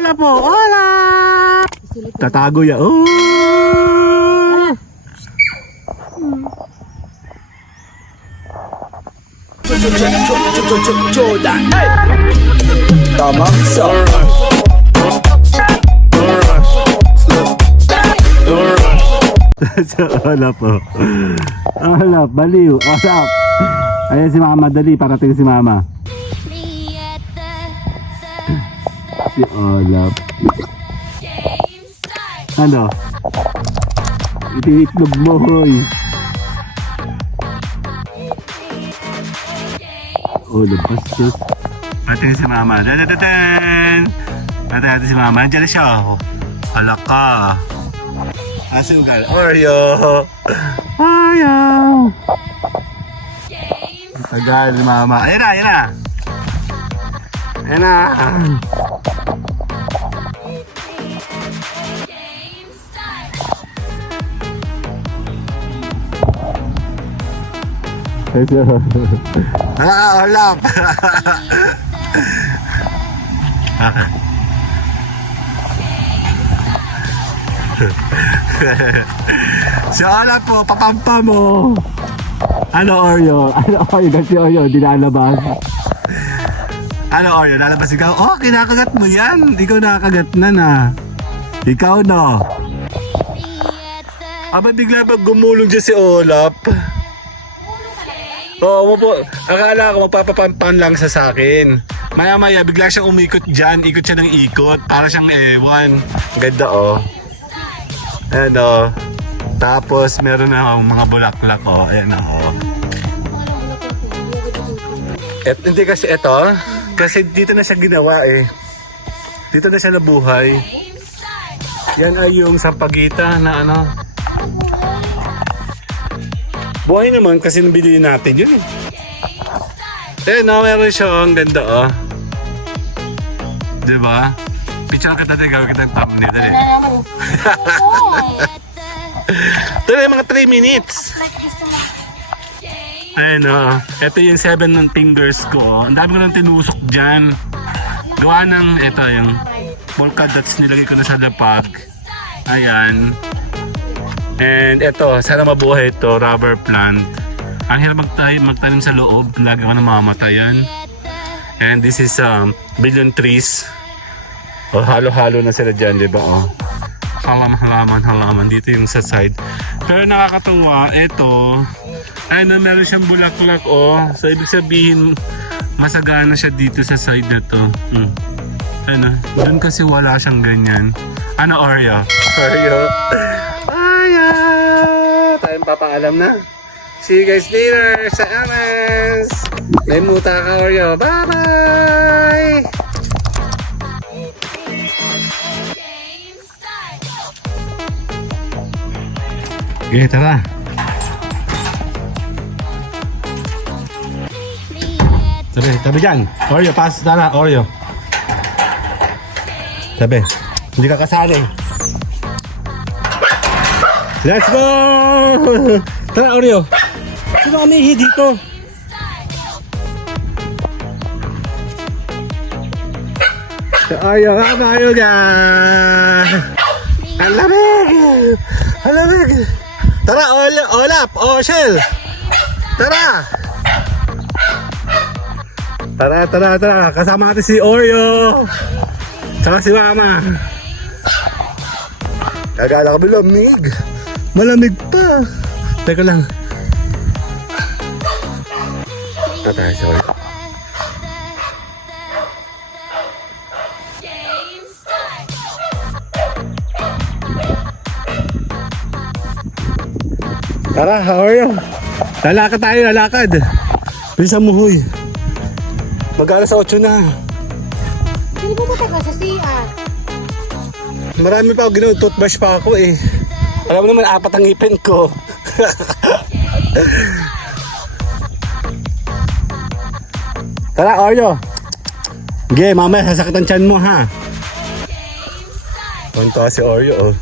Olap po! Olap! Tatago ya. Oh! Jordan. Tama sa So, Olap po. Olap, baliw. Olap. Ayan si Mama, dali. Parating si Mama. Si Olap. Ano? Itiitlog mo, hoy. Olap, bastos. Parating si Mama. Dadadatan! Parating si Mama. Nandiyan na siya. Hala ka. Asugal. Oreo. Oreo. Tagal, Mama. Ayan na, ayan na. Ayan na. Olap. Si Olap po, papampa mo. Ano Oreo? Ano Oreo? Kasi Oreo, di lalabas. Ano Oreo? Lalabas ikaw? Oh, kinakagat mo yan. Ikaw nakakagat na. Ikaw no. Ba't bigla ba gumulong dyan si Olap? Oo po. Akala ko magpapapampan lang sa akin. Maya-maya, bigla siyang umikot dyan. Ikot siya ng ikot. Para siyang ewan. Ganda oh. Ayan o. Tapos meron na akong mga bulaklak o. Ayan o. Hindi kasi ito. Kasi dito na siya ginawa eh. Dito na siya nabuhay. Yan ay yung sampagita na ano. Buhay naman kasi nabili natin yun eh. Ayan o. Meron siya. Ang ganda o. Diba? Picture kita din, gawin kita ng thumbnail dali. Ito na yung mga 3 minutes. Ayun o. Ito yung 7 ng fingers ko. Ang dami ko nang tinusok dyan. Gawa ng ito yung polka dots nilagay ko na sa lapag. Ayan. And ito, sana mabuhay ito, rubber plant. Ang hirap magtanim sa loob. Lagi ako namamatayan. And this is billion trees. Oh, halo-halo na sila dyan, di ba? Oh. Halaman. Dito yung sa side. Pero nakakatuwa, ito, ay na meron siyang bulaklak, oh. So, ibig sabihin, masagana siya dito sa side na to. Ano? Doon kasi wala siyang ganyan. Ano, Oreo? Oreo. Tayong papaalam na. See you guys later sa MS. May muta ka, Oreo. Bye-bye! Okay, tara. Tabi dyan. Oreo, pass. Tara, Oreo. Tabi. Hindi ka kasali. Let's go! Tara, Oreo. Sino umihi dito? Oreo, Oreo ka! Ang lamig! Ang lamig! Tara, Olap! O, Shell! Tara! Tara! Kasama natin si Oreo! Saka si Mama! Kagala ka ba lamig? Malamig pa! Teka lang. Tatay, sorry. Tara, Oreo. Lalakad tayo, lalakad. Bilisan mo, huy. Mag-alas 8 na. Hindi mo matagal sa CR. Marami pa ako ginawa, toothbrush pa ako eh. Alam mo naman, 4 ang ngipin ko. Tara, Oreo. Okay, mamaya sasakit ang tiyan mo ha. Punta si Oreo oh.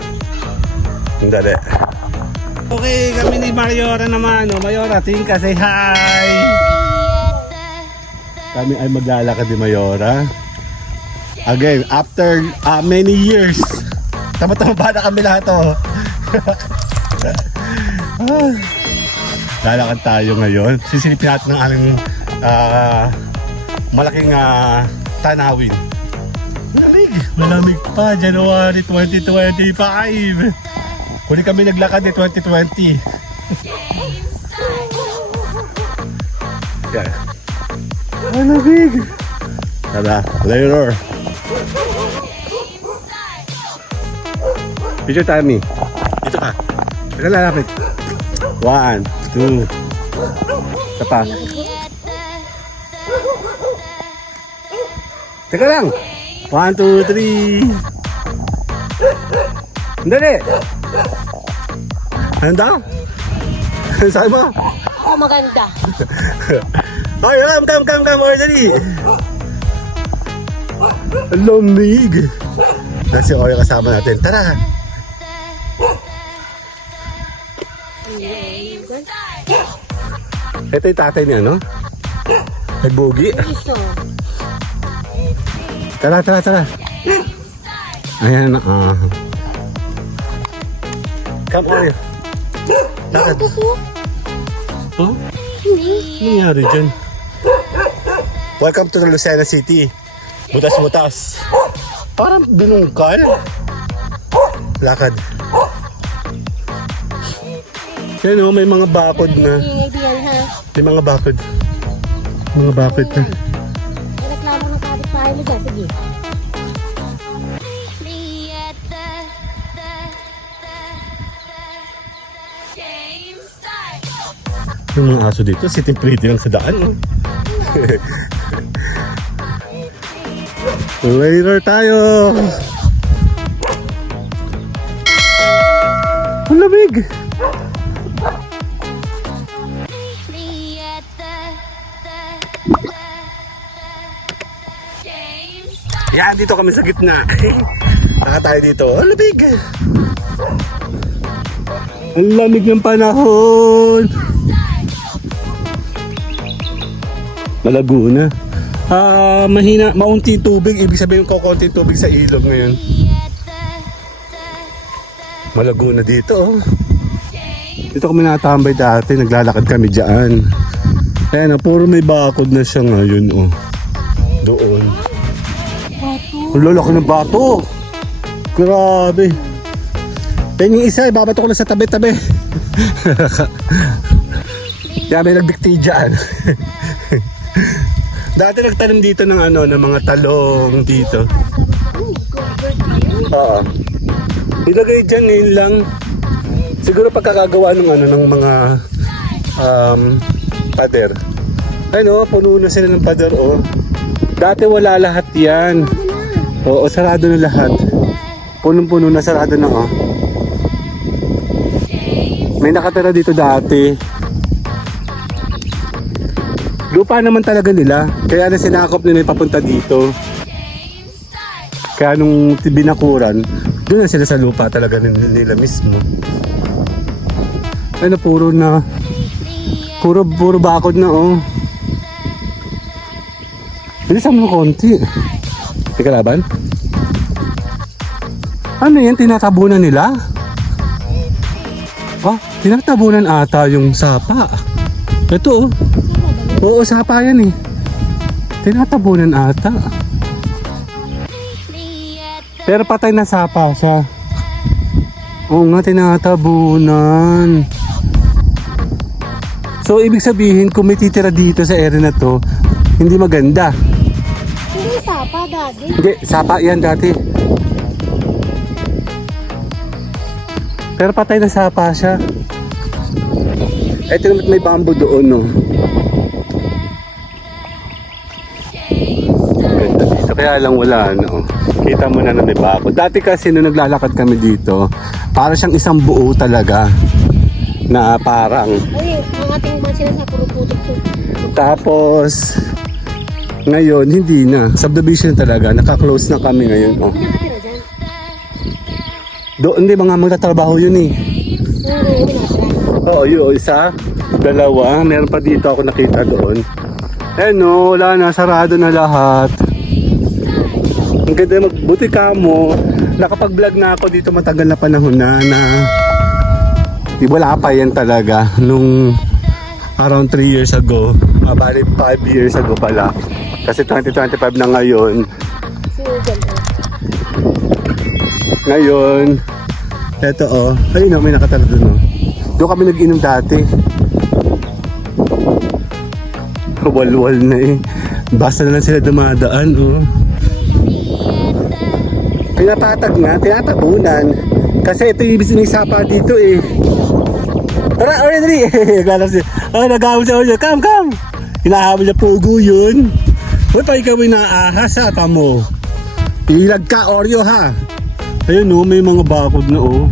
Ang dali. Okay, kami ni Mayora naman. Oh, Mayora, tingka, say hi! Kami ay maglalakad ni Mayora. Again, after many years. Tama-tama na kami lahat oh. Lalakad tayo ngayon. Sisilipin natin ng aming malaking tanawin. Malamig pa, January 2025. Kung kami naglakad 2020. Yan. Malamig. Tara, later. Picture time me. Dito ka. Teka lalapit. 1, 2. Isa pa. Teka lang. 1, 2, 3. Dali. Ano daw? Ano sabi mo? Oh, maganda. Ay, come. Dali. Ang lamig. Nasi Oyo kasama natin. Tara. Ito yung tatay niya, no? Ay, Bogi. Iso. Tara. Ayan, Come on. Lakad. Oh? Ano nangyari dyan? Welcome to Lucena City. Butas-butas. Parang binungkal. Lakad. Yan o, may mga bakod na. Ingay diyan ha. May mga bakod. Mga bakod na. May reklamo ng kapitbahay mo dyan. Sige. Yung mga aso dito, sitting pretty lang sa daan. No? Later tayo! Ang lamig! Yan, dito kami sa gitna. Saka tayo dito. Ang lamig! Ang lamig ng panahon! Malago na. Mahina, maunti tubig. Ibig sabihin ko konti tubig sa ilog ngayon. Malago na dito oh. Dito kami natambay dati. Naglalakad kami dyan. Ayan, puro may bakod na siya ngayon oh. Doon. Ang lalaki ng bato. Grabe. Yan yung isa, ibabato ko na sa tabi-tabi. Yan, may nagbikti dyan. Dati nagtanim dito ng ng mga talong dito. Oo. Ilagay dyan yun lang. Siguro pagkakagawa ng mga pader. Ano, puno na sila ng pader oh. Dati wala lahat yan. Oo, sarado na lahat. Punong-puno na, sarado na oh. May nakatira dito dati. Lupa naman talaga nila. Kaya na sinakop nila yung papunta dito. Kaya nung binakuran, doon na sila sa lupa talaga nila mismo. Ano, puro bakod na oh. Bilisan mo konti. Teka laban. Ano yan? Tinatabunan nila? Tinatabunan ata yung sapa. Ito oh. Oo, sapa yan eh. Tinatabunan ata. Pero patay na sapa siya. Oo nga, tinatabunan. So, ibig sabihin, kung may titira dito sa area na to, hindi maganda. Hindi sapa, daddy. Hindi, sapa yan dati. Pero patay na sapa siya. Ito naman may bamboo doon, no. Dito kaya lang wala, no. Kita mo na may bakod. Dati kasi nung naglalakad kami dito, para siyang isang buo talaga. Na parang. Ay, ang ating mga sila sa puro putok. Tapos, ngayon, hindi na. Subdivision talaga. Naka-close na kami ngayon, oh. Hindi nakatira dyan. Doon, hindi, mga magtatrabaho yun eh. Hindi nakatira. Oo, yun, isa, dalawa, meron pa dito ako nakita doon. Eh no, wala na, sarado na lahat. Ang ganda magbuti ka mo. Nakapag-vlog na ako dito matagal na panahon na wala pa yan talaga. Nung around 3 years ago. Bali 5 years ago pala. Kasi 2025 na ngayon. Sinugyan ko. Ngayon, eto oh. Ayun oh, may nakatala dun oh. Doon kami nag-inom dati. Wal-wal na eh. Basta na lang sila dumadaan oh. Pinapatag na, tinatabunan. Kasi ito yung ibig ng sapa dito eh. Tara, oray, dali. Nag-ahabol sa oryo. Come. Hinahabol na pugo yun. Uy, pa ikaw ay naahas ha, tamo. Ilag ka, oryo ha. Ayun oh, may mga bakod na oh.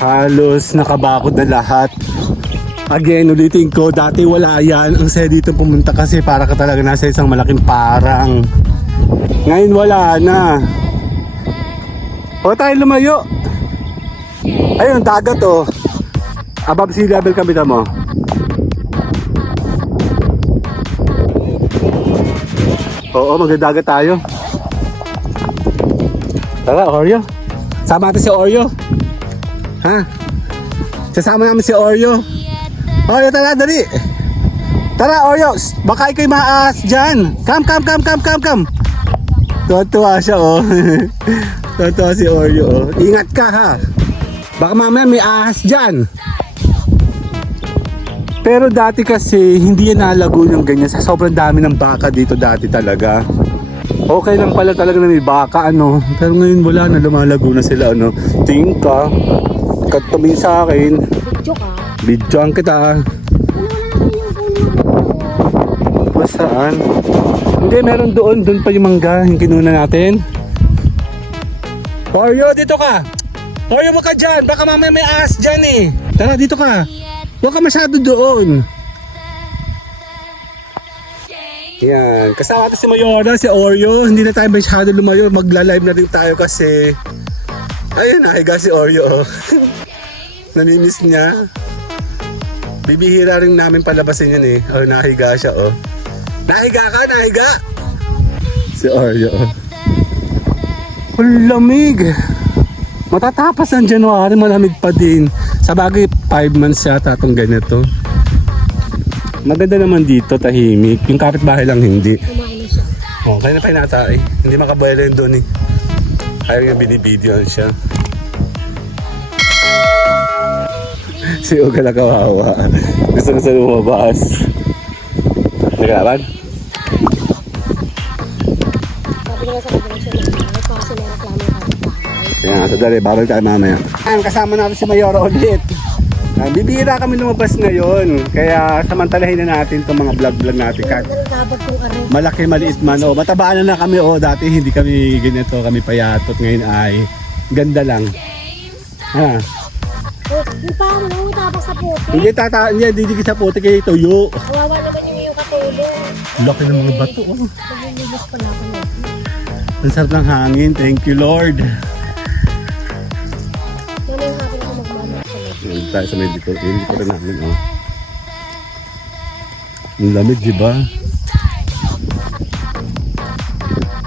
Halos nakabakod na lahat. Again, ulitin ko, dati wala yan. Ang saya dito pumunta kasi para ka talaga nasa isang malaking parang. Ngayon wala na. O tayo lumayo. Ayun, dagat oh. Above sea level kami mo. Oo, magdadagat tayo. Tara, Oreo. Sama natin si Oreo. Ha? Sasama namin si Oreo. Oreo, tara, dali. Tara, Oreo. Baka ikaw'y maas dyan. Come. Tuwa siya, oh. Tuwa si Oreo, oh. Ingat ka, ha. Baka mamaya may ahas dyan. Pero dati kasi, hindi yan nalago yung ganyan. Sa sobrang dami ng baka dito dati talaga. Okay lang pala talaga na may baka, ano. Pero ngayon wala na, lumalago na sila, ano. Tingin ka. Katabi sa akin. Video ka. Bidyoan kita. Ano naman yung puno? O saan? Hindi, meron doon. Doon pa yung mangga. Yung kinuna natin. Oreo, dito ka. Oreo mo ka dyan. Baka mamaya may ahas dyan eh. Tara, dito ka. Huwag ka masyado doon. Yan. Kasama natin si Mayora, si Oreo. Hindi na tayo masyado lumayo. Magla-live na rin tayo kasi ayun, nahiga si Oreo. Nanimiss niya. Bibihira rin namin palabasin yan eh. Oh, nahiga siya oh. Nahiga ka, nahiga! Si Oreo oh. Ang lamig! Matatapos ang January, malamig pa din. Sa bagay, 5 months yata itong ganito. Maganda naman dito, tahimik. Yung kapitbahay lang hindi. Kumain na siya. Oh, kaya na pa nata eh. Hindi makabayla yun doon eh. Kaya yung binibidyoan siya. Si Uga na kawawa. Gusto na sa lumabas. Naglaban? Sabi nila sa kanya siya na kasi may reklamo ng kapitbahay. Kaya sa dali, babalik tayo mamaya. Ayan, kasama natin si Mayora ulit. Bibihira kami lumabas ngayon. Kaya samantalahin na natin itong mga vlog natin. Kahit Nagkabag kong aray. malaki, maliit man. O, matabaan na kami. O, dati hindi kami ganito. Kami payatot. Ngayon ay ganda lang. Ha? Oh, yung pa mo nang tapos sa puti. Hindi didikit sa puti kayo tuyo. Kawawa naman yung katulong. Laki ng mga bato. Oh. Maglilinis pa na ako nito. Ang sarap ng hangin. Thank you, Lord. Muna yung hapon ako magmamit sa loob. Ayan, tayo sa medical. Hindi ko namin. Oh. Ang lamig, di ba?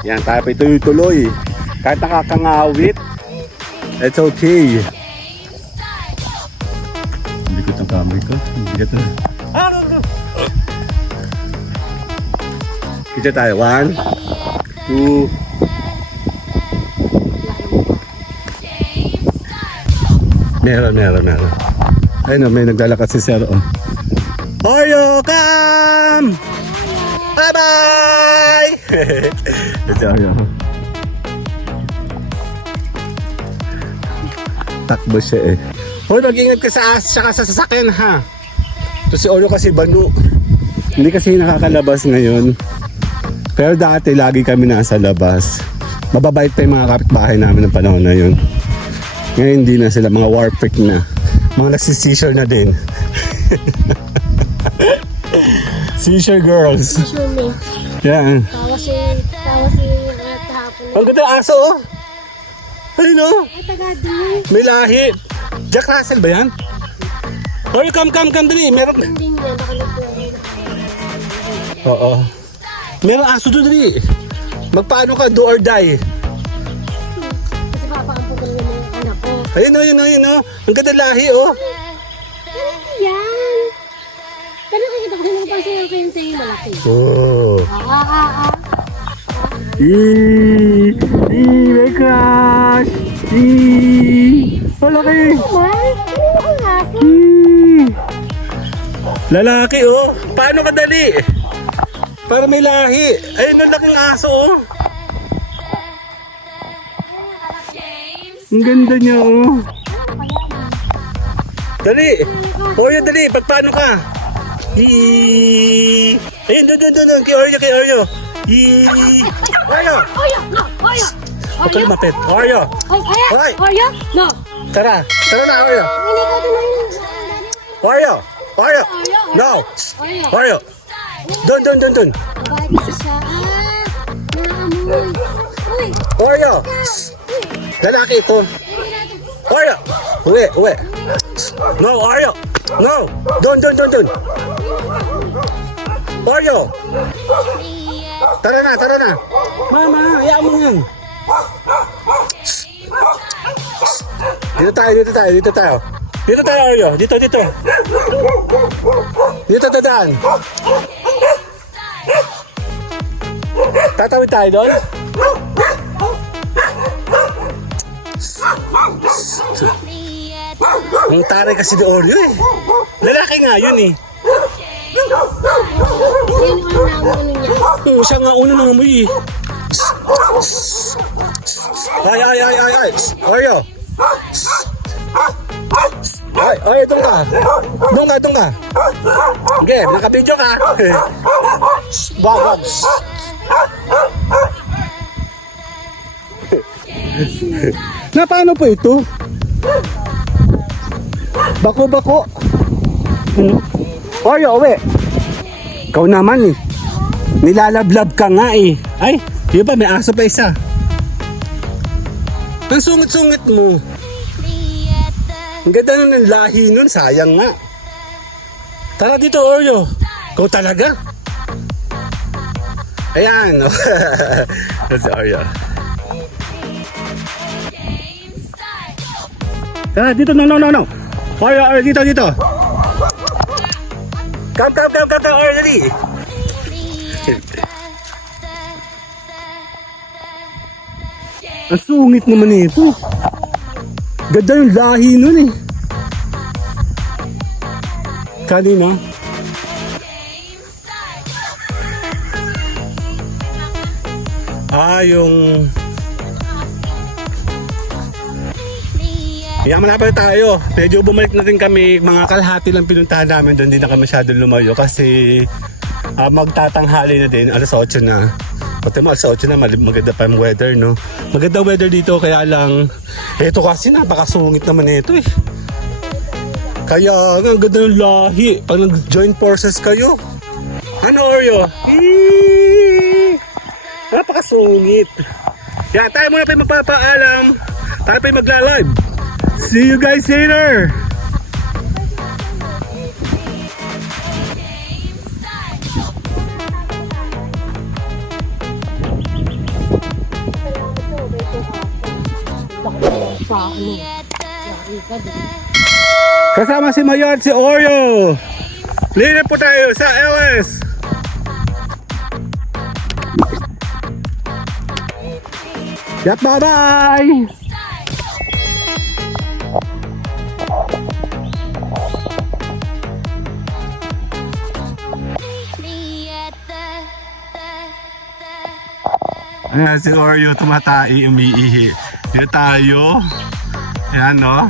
Yan, tayo pa ituloy-tuloy. Kahit nakakangawit, it's okay. Hindi ko itong kamay ko. Hindi ko ito. Kita tayo. 1, 2. Meron. Ayun, may naglalakad si Sir. Oh. Oreo, come! Bye-bye! Ito Oreo. Takbo siya eh. Hoy, mag-ingat ka sa saka sa sasakyan ha. Ito si Oreo kasi banu. Hindi kasi nakakalabas ngayon. Pero dati lagi kami nasa labas. Mababait pa yung mga kapitbahay namin ng panahon na yun. Ngayon hindi na sila, mga war freak na. Mga nagsisisure na din. Seashore girls. Sure me. Yan. Tawa si kahapon Ang ganda ng aso, oh. Ayun, oh. Ay, taga-din. May lahi. Jack Russell ba yan? Oreo, come, dali. Meron. Hindi niya, nakalagay. Oo. Meron aso doon, dali. Magpaano ka, do or die. Kasi papakampo ko naman yung anak ko. Ayun, oh. Ang ganda lahi, oh. Ano yan? Pero nakikita ko yung pansin ko yung sa'yo malaki. Oh. Ah. May crush. Malaki. Ay, ano ang aso? Lalaki, oh. Paano ka dali? Para may lahi. Ayun, ang laking aso, oh. Ang ganda niya, oh. Dali. Oreo, dali. Paano ka? Ayun, doon. Kay Oreo. Oreo. Oyo, no, Oyo. Huwag ka lumapit. Oreo. Ay, Oyo, no. Tara na, Oreo. Hindi ko tuloy. Oreo. No. Oyo. Oreo. Doon. Bakit kasi siya? Nakakamoy. Uy, Oreo. Lalaki ito. Oreo. Uwi. No, Oreo. No. Doon. Oreo. Tara na. Mama, hayaan mo yan. Dito tayo. Dito tayo, Oreo. Dito. Dito dadaan. Tatawid tayo doon. Ang taray kasi ni Oreo, eh. Lalaki nga yun, eh. yun yung ano niya. Oo, siya nga una nang amoy, eh. Ay. Oreo. Ay, doon ka. Okay, nakabidyo ka. Wag. Na paano po ito? Bako. Oreo, uwi. Ikaw naman, eh. Nilalablab ka nga, eh. Ay, yun pa, may aso pa isa. Ang sungit-sungit mo. Ang ganda nun ng lahi nun, sayang nga. Tara dito, Oreo. Ikaw talaga. Ayan. That's Oreo. Tara dito, no. Oreo, dito. Come, Oreo, dali. Ang sungit naman ito. Ganda yung lahi nun, eh. Kanina. Yung... Malapit tayo. Medyo bumalik na rin kami. Mga kalahati lang pinuntahan namin doon. Hindi na kami masyadong lumayo kasi magtatanghali na din. Alas 8 na. Pati mo, alas 8 na. Maganda pa yung weather, no? Maganda weather dito. Kaya lang, eto kasi napakasungit naman ito, eh. Kaya nga, ang ganda ng lahi. Pag nag-join forces kayo. Ano, Oreo? Napakasungit. Kaya tayo muna pa magpapaalam. Tayo pa magla-live. See you guys later. Kasama si Mayor at si Oreo. Libre po tayo sa LS. Yat, bye-bye. Ayan si Oreo tumatai, umiihi. Dito tayo. Ayan, no?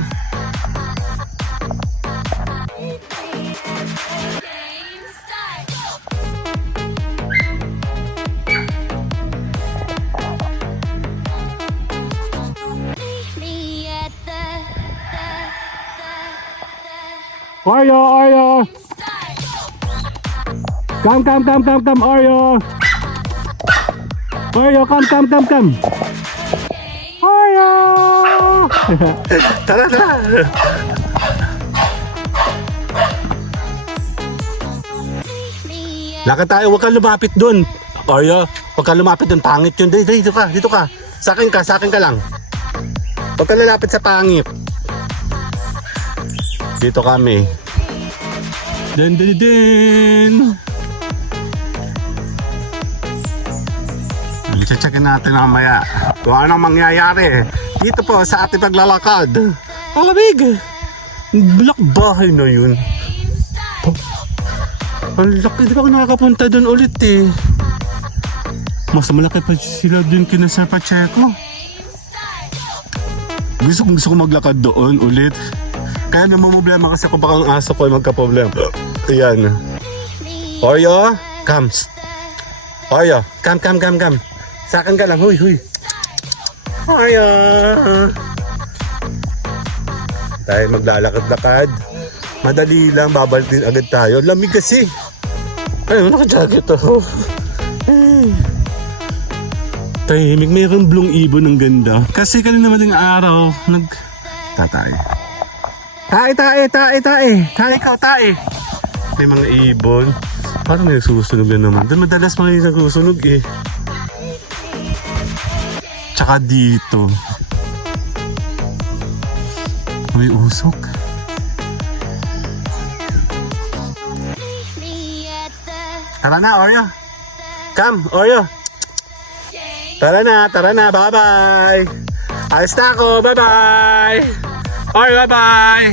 Oreo! Come, Oreo! Oreo, come! Tara, tara. Lakad tayo, huwag kang lumapit dun. Oreo, huwag kang lumapit dun. Pangit yun. Dito ka, dito ka. Sa akin ka lang. Huwag kang lalapit sa pangit. Dito kami. Den, den, den. I-checkin natin mamaya kung anong mangyayari dito po sa ating paglalakad. Malamig. Black bahay na yun. Ang laki, di ba ako nakakapunta doon ulit eh. Mas malaki pa sila doon kina Sir Pacheco. Gusto ko maglakad doon ulit. Kaya namumblema kasi ako baka ang aso ko ay magka-problem. Ayan. Oreo, come. Oreo, come. Sa akin ka lang, huy. Oreo. Tayo maglalakad-lakad. Madali lang, babalik din agad tayo. Lamig kasi. Ay, naka-jacket ako. Tahimik, mayroong blong ibon ng ganda. Kasi kanina mading araw, Tae. Tae ikaw. May mga ibon. Parang may nagsusunog na naman. Doon madalas mga nagsusunog eh. Tsaka dito. May usok. Tara na, Oreo. Come, Oreo. Tara na. Bye-bye. Alis na ako. Bye-bye. Oreo, bye-bye.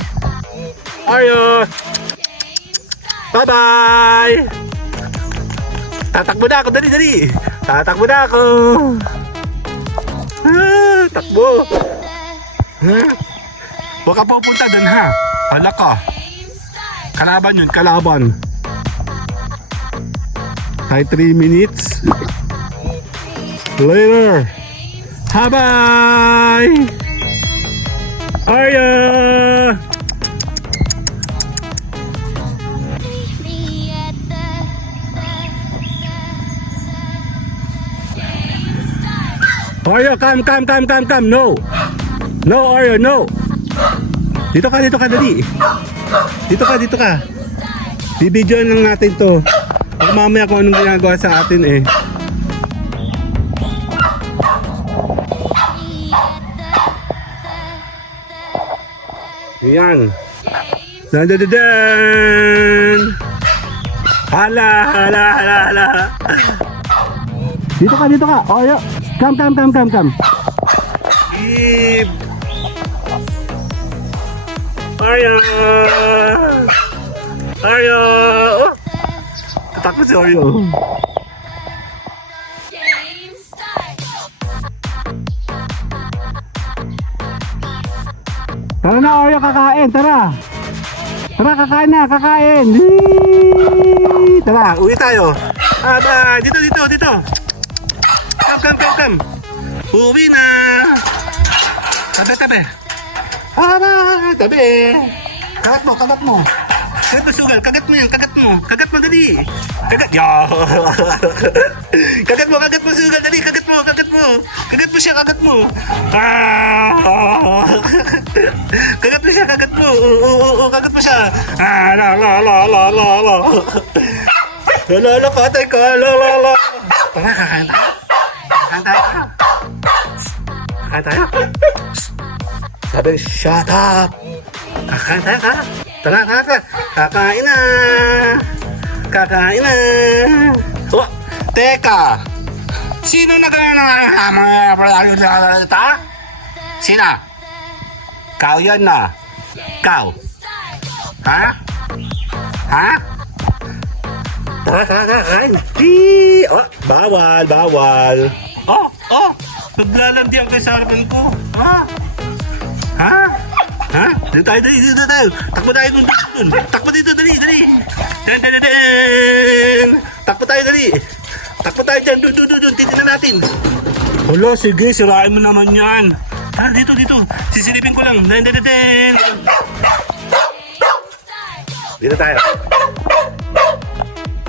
Oreo. Bye-bye. Tatakbo na ako. Dali. Tatakbo na ako. Takbo. Huwag ka pupunta dun ha. Hala ka. Kalaban. Tayo 3 minutes. Later. Bye-bye. Arya. Arya, come. No, Arya, no. Dito ka, dali. Dito ka. Bibidyoan lang natin to. Baka mamaya kung anong ginagawa sa atin eh. Ayan. Dadadadan! Hala. Dito ka. Oreo. Come. Beep. Oreo. Oh. Tatakot si Oreo. Tara na, Oreo, kakain. Tara, kakain na. Tara, uwi tayo. Dito. Come. Uwi na. Tabi. Tabi. Kagat mo. Kagat mo sugal, kagat mo yan. Kagat mo, dali. Kagat mo sugal, dali. Kagat mo siya. Kagat mo siya. La. Patay ka. La. Tara, kakain tayo. Sabi, shut up. Kakain tayo ka. Tara. Kakain na. Oh, teka. Sino na kayo mga ta? Sino? Kau yan na. Kau. Ha? Tara, kain. Oh, bawal. Oh. Naglalandian kayo sa harapan ko. Ha? Dito tayo. Takbo tayo dun. Takbo dito, dali. Dan. Takbo tayo, dali. Takbo tayo dyan. Dun. Titignan natin. Hala, sige. Sirain mo naman yan. Tara, dito. Sisilipin ko lang. Dan. Dito tayo.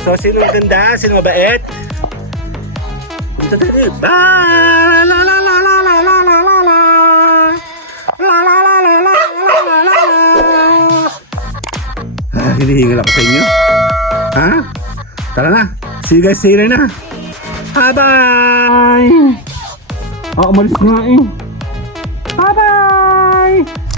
So, sino ganda? Sino mabait? Dito. La. hinihingal ako sa inyo? Ha? Tara na. See you guys later na. Bye-bye! Umalis nga eh. Bye-bye!